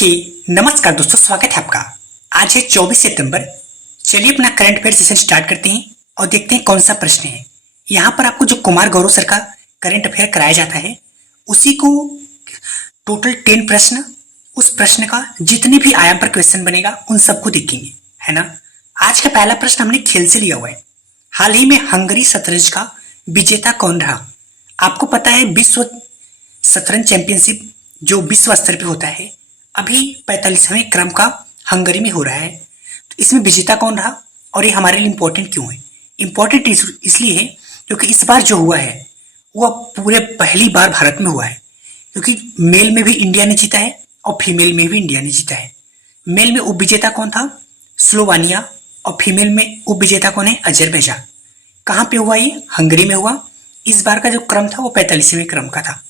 Okay, नमस्कार दोस्तों, स्वागत है आपका। आज है 24 सितंबर। चलिए अपना करंट अफेयर सेशन स्टार्ट करते हैं और देखते हैं कौन सा प्रश्न है। यहाँ पर आपको जो कुमार गौरव सर का करंट अफेयर कराया जाता है उसी को टोटल 10 प्रश्न, उस प्रश्न का जितने भी आयाम पर क्वेश्चन बनेगा उन सबको देखेंगे, है ना। आज का पहला प्रश्न हमने खेल से लिया हुआ है। हाल ही में हंगरी शतरंज का विजेता कौन रहा? आपको पता है विश्व शतरंज चैंपियनशिप जो विश्व स्तर पे होता है अभी 45वें क्रम का हंगरी में हो रहा है। तो इसमें विजेता कौन रहा और ये हमारे लिए इम्पोर्टेंट क्यों है? इम्पोर्टेंट इसलिए है क्योंकि इस बार जो हुआ है वो पूरे पहली बार भारत में हुआ है, क्योंकि मेल में भी इंडिया ने जीता है और फीमेल में भी इंडिया ने जीता है। मेल में उप विजेता कौन था? स्लोवानिया। और फीमेल में उप विजेता कौन है? अजरबैजान। कहाँ पे हुआ ये? हंगरी में हुआ। इस बार का जो क्रम था वो 45वें क्रम का था।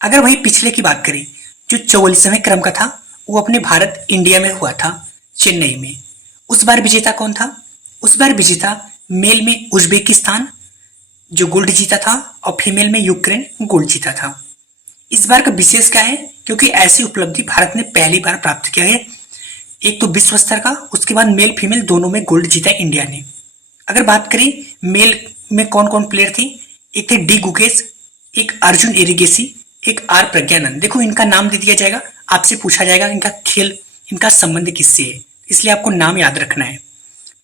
अगर वही पिछले की बात करें जो 44वें क्रम का था वो अपने भारत इंडिया में हुआ था, चेन्नई में। उस बार विजेता कौन था? उस बार विजेता मेल में उज्बेकिस्तान जो गोल्ड जीता था और फीमेल में यूक्रेन गोल्ड जीता था। इस बार का विशेष क्या है? क्योंकि ऐसी उपलब्धि भारत ने पहली बार प्राप्त किया है, एक तो विश्व स्तर का, उसके बाद मेल फीमेल दोनों में गोल्ड जीता इंडिया ने। अगर बात करें मेल में कौन कौन प्लेयर थे, एक थे डी गुकेश, एक अर्जुन एरिगेसी, एक आर प्रज्ञानंद। देखो इनका नाम दे दिया जाएगा, आपसे पूछा जाएगा इनका खेल, इनका संबंध किससे है, इसलिए आपको नाम याद रखना है।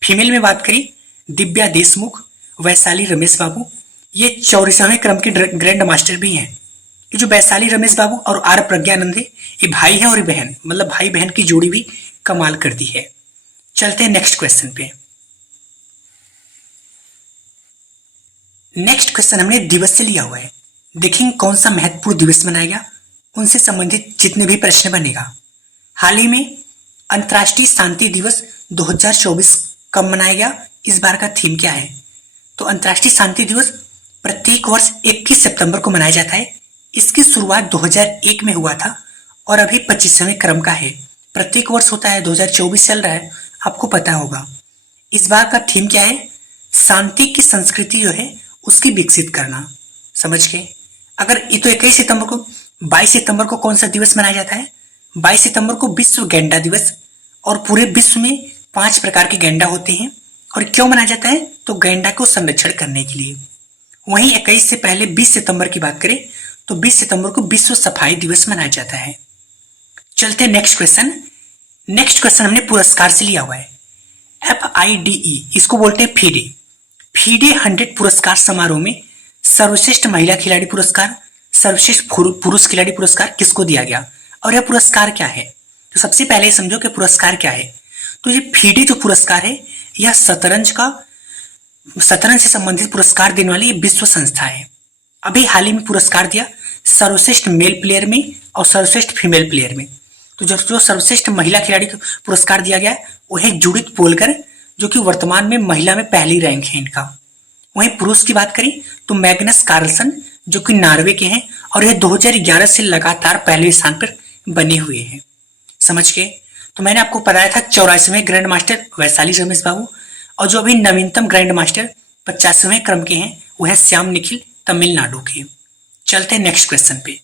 फीमेल में बात करें दिव्या देशमुख, वैशाली रमेश बाबू, ये 84वें क्रम के ग्रैंड मास्टर भी हैं। ये जो वैशाली रमेश बाबू और आर प्रज्ञानंद है ये भाई है और बहन, मतलब भाई बहन की जोड़ी भी कमाल करती है। चलते हैं नेक्स्ट क्वेश्चन पे। नेक्स्ट क्वेश्चन हमने दिवस से लिया हुआ है। देखेंगे कौन सा महत्वपूर्ण दिवस मनाया गया, उनसे संबंधित जितने भी प्रश्न बनेगा। हाल ही में अंतर्राष्ट्रीय शांति दिवस 2024 कब मनाया गया? इस बार का थीम क्या है? तो अंतर्राष्ट्रीय शांति दिवस प्रत्येक वर्ष 21 सितंबर को मनाया जाता है। इसकी शुरुआत 2001 में हुआ था और अभी 25वें क्रम का है। प्रत्येक वर्ष होता है, 2024 चल रहा है, आपको पता होगा। इस बार का थीम क्या है? शांति की संस्कृति जो है उसकी विकसित करना। समझ गए? अगर ये तो 21 सितंबर को, 22 सितंबर को कौन सा दिवस मनाया जाता है? 22 सितंबर को विश्व गैंडा दिवस, और पूरे विश्व में 5 प्रकार के गैंडा होते हैं। और क्यों मनाया जाता है? तो गैंडा को संरक्षण करने के लिए। वहीं 21 से पहले 20 सितंबर की बात करें तो 20 सितंबर को विश्व सफाई दिवस मनाया जाता है। चलते हैं नेक्स्ट क्वेश्चन। नेक्स्ट क्वेश्चन हमने पुरस्कार से लिया हुआ है। FIDE, इसको बोलते हैं फीडे। फीडे 100 पुरस्कार समारोह में सर्वश्रेष्ठ महिला खिलाड़ी पुरस्कार, सर्वश्रेष्ठ पुरुष खिलाड़ी पुरस्कार किसको दिया गया और यह पुरस्कार क्या है? तो सबसे पहले समझो कि पुरस्कार क्या है। तो ये फीडे जो पुरस्कार है यह शतरंज से संबंधित पुरस्कार देने वाली विश्व संस्था है। अभी हाल ही में पुरस्कार दिया सर्वश्रेष्ठ मेल प्लेयर में और सर्वश्रेष्ठ फीमेल प्लेयर में। तो जो सर्वश्रेष्ठ महिला खिलाड़ी को पुरस्कार दिया गया वो है जूडिथ पोलकर, जो कि वर्तमान में महिला में पहली रैंक है इनका। वहीं पुरुष की बात करें तो मैग्नस कार्लसन, जो कि नॉर्वे के हैं और यह 2011 से लगातार पहले स्थान पर बने हुए हैं। समझ गए? तो मैंने आपको बताया था 84वें ग्रैंड मास्टर वैशाली रमेश बाबू, और जो अभी नवीनतम ग्रैंड मास्टर 50वें क्रम के हैं वो है श्याम निखिल, तमिलनाडु के। चलते हैं नेक्स्ट क्वेश्चन पे।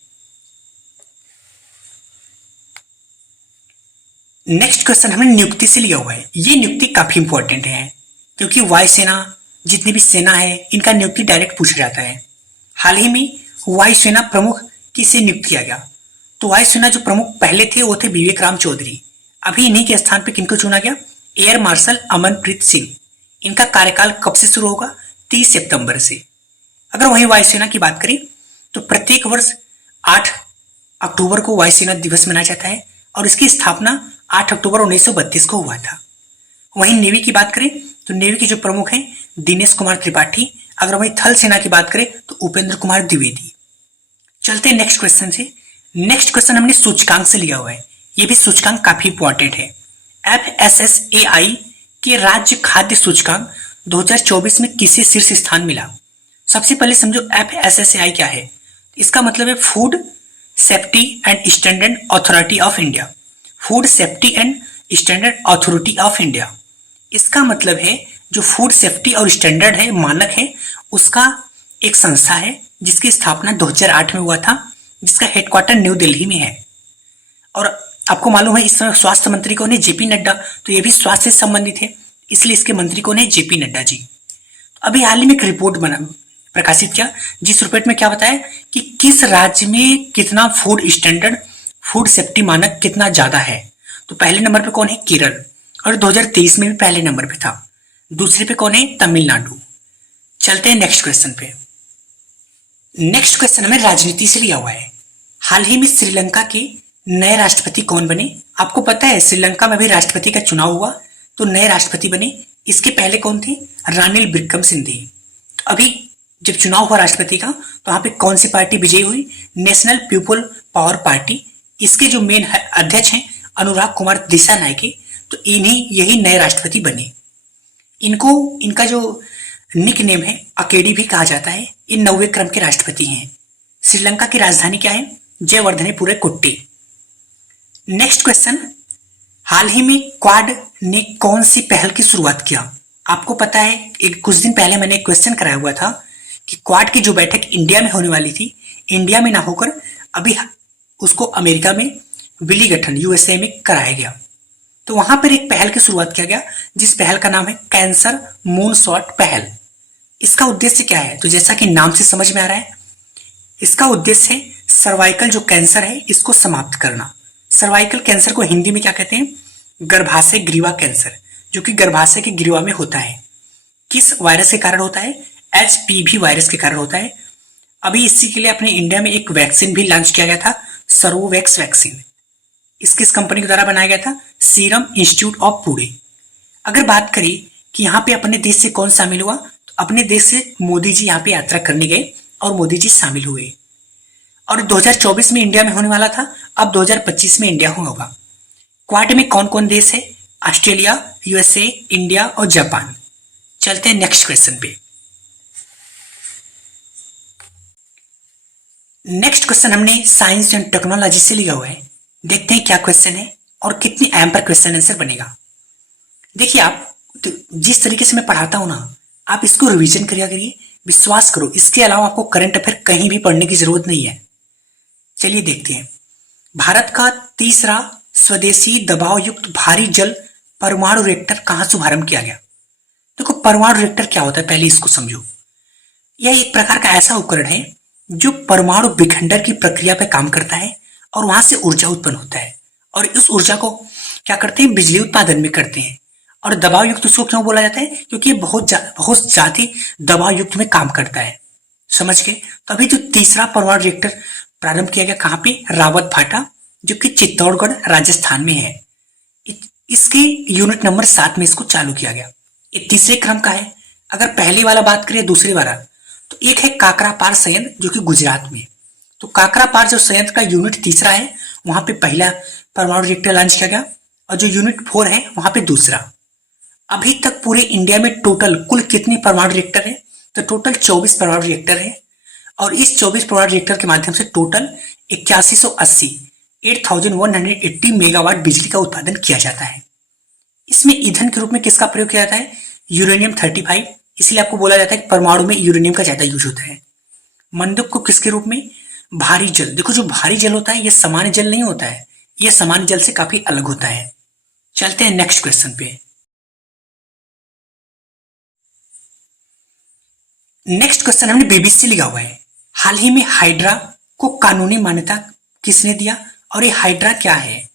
नेक्स्ट क्वेश्चन हमने नियुक्ति से लिया हुआ है। ये नियुक्ति काफी इंपॉर्टेंट है क्योंकि वायुसेना जितनी भी सेना है इनका नियुक्ति डायरेक्ट पूछा जाता है। हाल ही में वायुसेना प्रमुख किसे नियुक्त किया गया? तो वायुसेना जो प्रमुख पहले थे वो थे विवेक राम चौधरी। अभी इन्हीं के स्थान पर किनको चुना गया? Air marshal Amanpreet Singh. इनका कार्यकाल कब से शुरू होगा? 30 सितंबर से। अगर वही वायुसेना की बात करें तो प्रत्येक वर्ष 8 अक्टूबर को वायुसेना दिवस मनाया जाता है और इसकी स्थापना 8 अक्टूबर 1932 को हुआ था। वहीं नेवी की बात करें तो नेवी के जो प्रमुख हैं दिनेश कुमार त्रिपाठी। अगर वही थल सेना की बात करें तो उपेंद्र कुमार द्विवेदी। चलते हैं नेक्स्ट क्वेश्चन से। नेक्स्ट क्वेश्चन हमने सूचकांक से लिया हुआ है। ये भी सूचकांक काफी इंपॉर्टेंट है। FSSAI के राज्य खाद्य सूचकांक 2024 में किसे शीर्ष स्थान मिला? सबसे पहले समझो FSSAI क्या है। इसका मतलब है food safety and standard authority of India. Food safety and standard authority of India, इसका मतलब है जो फूड सेफ्टी और स्टैंडर्ड है, मानक है, उसका एक संस्था है जिसकी स्थापना 2008 में हुआ था, जिसका हेडक्वार्टर न्यू दिल्ली में है। और आपको मालूम है इस समय स्वास्थ्य मंत्री कौन है? जेपी नड्डा। तो ये भी स्वास्थ्य से संबंधित है, इसलिए इसके मंत्री कौन है? जेपी नड्डा जी। तो अभी हाल ही में एक रिपोर्ट बना प्रकाशित किया, जिस रिपोर्ट में क्या बताया कि किस राज्य में कितना फूड स्टैंडर्ड, फूड सेफ्टी मानक कितना ज्यादा है। तो पहले नंबर पे कौन है? केरल, और 2023 में भी पहले नंबर पे था। दूसरे पे कौन है? तमिलनाडु। चलते हैं नेक्स्ट क्वेश्चन पे। नेक्स्ट क्वेश्चन हमें राजनीति से लिया हुआ है। हाल ही में श्रीलंका के नए राष्ट्रपति कौन बने? आपको पता है श्रीलंका में भी राष्ट्रपति का चुनाव हुआ, तो नए राष्ट्रपति बने। इसके पहले कौन थे? रानिल विक्रमसिंघे। तो अभी जब चुनाव हुआ राष्ट्रपति का, तो वहां पे कौन सी पार्टी विजयी हुई? National people power party. इसके जो मेन अध्यक्ष हैं अनुराग कुमार दिसानायके, तो इन्हीं यही नए राष्ट्रपति बने। इनको इनका जो निक नेम है अकेडी भी कहा जाता है। ये 9वें क्रम के राष्ट्रपति हैं। श्रीलंका की राजधानी क्या है? जयवर्धनेपुरे कुट्टी। नेक्स्ट क्वेश्चन, हाल ही में क्वाड ने कौन सी पहल की शुरुआत किया? आपको पता है एक कुछ दिन पहले मैंने एक क्वेश्चन कराया हुआ था कि क्वाड की जो बैठक इंडिया में होने वाली थी, इंडिया में ना होकर अभी उसको अमेरिका में विलीगठन यूएसए में कराया गया। तो वहां पर एक पहल की शुरुआत किया गया, जिस पहल का नाम है कैंसर मूनशॉट पहल। इसका उद्देश्य क्या है? तो जैसा कि नाम से समझ में आ रहा है, इसका उद्देश्य है सर्वाइकल जो कैंसर है इसको समाप्त करना। सर्वाइकल कैंसर को हिंदी में क्या कहते हैं? गर्भाशय ग्रीवा कैंसर, जो कि गर्भाशय के ग्रीवा में होता है। किस वायरस के कारण होता है? HPV वायरस के कारण होता है। अभी इसी के लिए अपने इंडिया में एक वैक्सीन भी लॉन्च किया गया था, सर्वोवैक्स वैक्सीन। इस किस कंपनी के द्वारा बनाया गया था? Serum institute of Pune. अगर बात करें कि यहाँ पे अपने देश से कौन शामिल हुआ, तो अपने देश से मोदी जी यहाँ पे यात्रा करने गए और मोदी जी शामिल हुए। और 2024 में इंडिया में होने वाला था, अब 2025 में इंडिया होगा। क्वाड में कौन कौन देश है? ऑस्ट्रेलिया, यूएसए, इंडिया और जापान। चलते हैं नेक्स्ट क्वेश्चन पे। नेक्स्ट क्वेश्चन हमने साइंस एंड टेक्नोलॉजी से लिया हुआ है। देखते हैं क्या क्वेश्चन है और कितनी एम पर क्वेश्चन आंसर बनेगा। देखिए आप तो जिस तरीके से मैं पढ़ाता हूं ना, आप इसको रिवीजन करिए करिए, विश्वास करो, इसके अलावा आपको करंट अफेयर कहीं भी पढ़ने की जरूरत नहीं है। चलिए देखते हैं। भारत का तीसरा स्वदेशी दबाव युक्त भारी जल परमाणु रिएक्टर कहां शुभारंभ किया गया? देखो परमाणु रिएक्टर क्या होता है, पहले इसको समझो। यह एक प्रकार का ऐसा उपकरण है जो परमाणु विखंडन की प्रक्रिया पर काम करता है और वहां से ऊर्जा उत्पन्न होता है, और इस ऊर्जा को क्या करते हैं? बिजली उत्पादन में करते हैं। और दबाव युक्त उसको क्यों बोला जाता है? क्योंकि ये बहुत ज्यादा दबाव युक्त में काम करता है। समझ गए? तो अभी जो तीसरा परमाणु रिएक्टर प्रारंभ किया गया कहां पे? रावत भाटा, जो कि चित्तौड़गढ़ राजस्थान में है। इसके यूनिट नंबर 7 में इसको चालू किया गया। ये तीसरे क्रम का है। अगर पहले वाला बात करें दूसरे वाला, तो एक है काकरापार संयंत्र जो कि गुजरात में। तो काकरापार जो संयंत्र का यूनिट तीसरा है, वहां पे पहला परमाणु रिएक्टर लॉन्च किया गया, और जो यूनिट 4 है वहां पे दूसरा। अभी तक पूरे इंडिया में टोटल कुल कितने परमाणु रिएक्टर है? तो टोटल 24 परमाणु रिएक्टर है, और इस 24 परमाणु रिएक्टर के माध्यम से टोटल 8180 मेगावाट बिजली का उत्पादन किया जाता है। इसमें ईंधन के रूप में किसका प्रयोग किया जाता है? यूरेनियम 35। इसलिए आपको बोला जाता है कि परमाणु में यूरेनियम का ज्यादा यूज होता है। मंदुक को किसके रूप में? भारी जल। देखो जो भारी जल होता है यह सामान्य जल नहीं होता है, यह सामान्य जल से काफी अलग होता है। चलते हैं नेक्स्ट क्वेश्चन पे। नेक्स्ट क्वेश्चन हमने बीबीसी से लिखा हुआ है। हाल ही में हाइड्रा को कानूनी मान्यता किसने दिया, और ये हाइड्रा क्या है?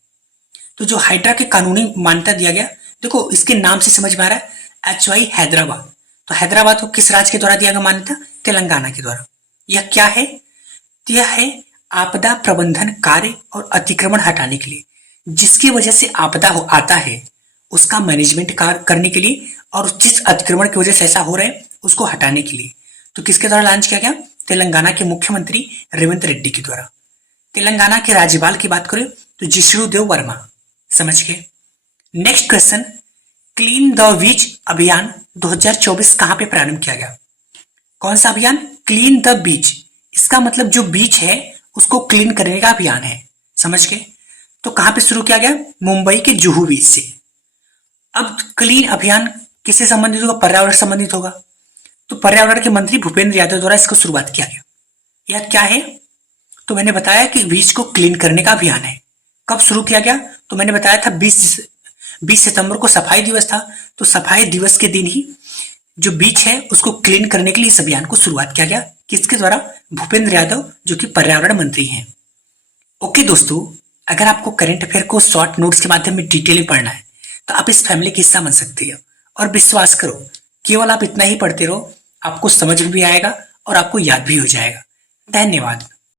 तो जो हाइड्रा के कानूनी मान्यता दिया गया, देखो इसके नाम से समझ में आ रहा है, HY हैदराबाद। तो हैदराबाद को किस राज्य के द्वारा दिया गया मान्यता? तेलंगाना के द्वारा। यह क्या है? तो यह है आपदा प्रबंधन कार्य और अतिक्रमण हटाने के लिए, जिसकी वजह से आपदा आता है उसका मैनेजमेंट कार्य करने के लिए, और जिस अतिक्रमण की वजह से ऐसा हो रहा है उसको हटाने के लिए। तो किसके द्वारा लॉन्च किया गया? तेलंगाना के मुख्यमंत्री रेवंत रेड्डी के द्वारा। तेलंगाना के राज्यपाल की बात करें तो जिष्णुदेव वर्मा। समझ गए? Next question, clean the beach अभियान 2024 कहां पे प्रारंभ किया गया? कौन सा अभियान? Clean the beach. इसका मतलब जो बीच है उसको क्लीन करने का अभियान है। समझ गए? तो कहां पे शुरू किया गया? मुंबई के जुहू बीच से। अब क्लीन अभियान किससे संबंधित होगा? पर्यावरण संबंधित होगा। तो पर्यावरण के मंत्री भूपेंद्र यादव द्वारा इसको शुरुआत किया गया। यह क्या है? तो मैंने बताया कि बीच को क्लीन करने का अभियान है। कब शुरू किया गया? तो मैंने बताया था 20 सितंबर को सफाई दिवस था। तो सफाई दिवस के दिन ही जो बीच है उसको क्लीन करने के लिए इस अभियान को शुरुआत किया गया। किसके द्वारा? भूपेंद्र यादव, जो कि पर्यावरण मंत्री हैं। ओके दोस्तों, अगर आपको करंट अफेयर को शॉर्ट नोट्स के माध्यम में डिटेल में पढ़ना है तो आप इस फैमिली का हिस्सा बन सकते हो। और विश्वास करो, केवल आप इतना ही पढ़ते रहो, आपको समझ में भी आएगा और आपको याद भी हो जाएगा। धन्यवाद।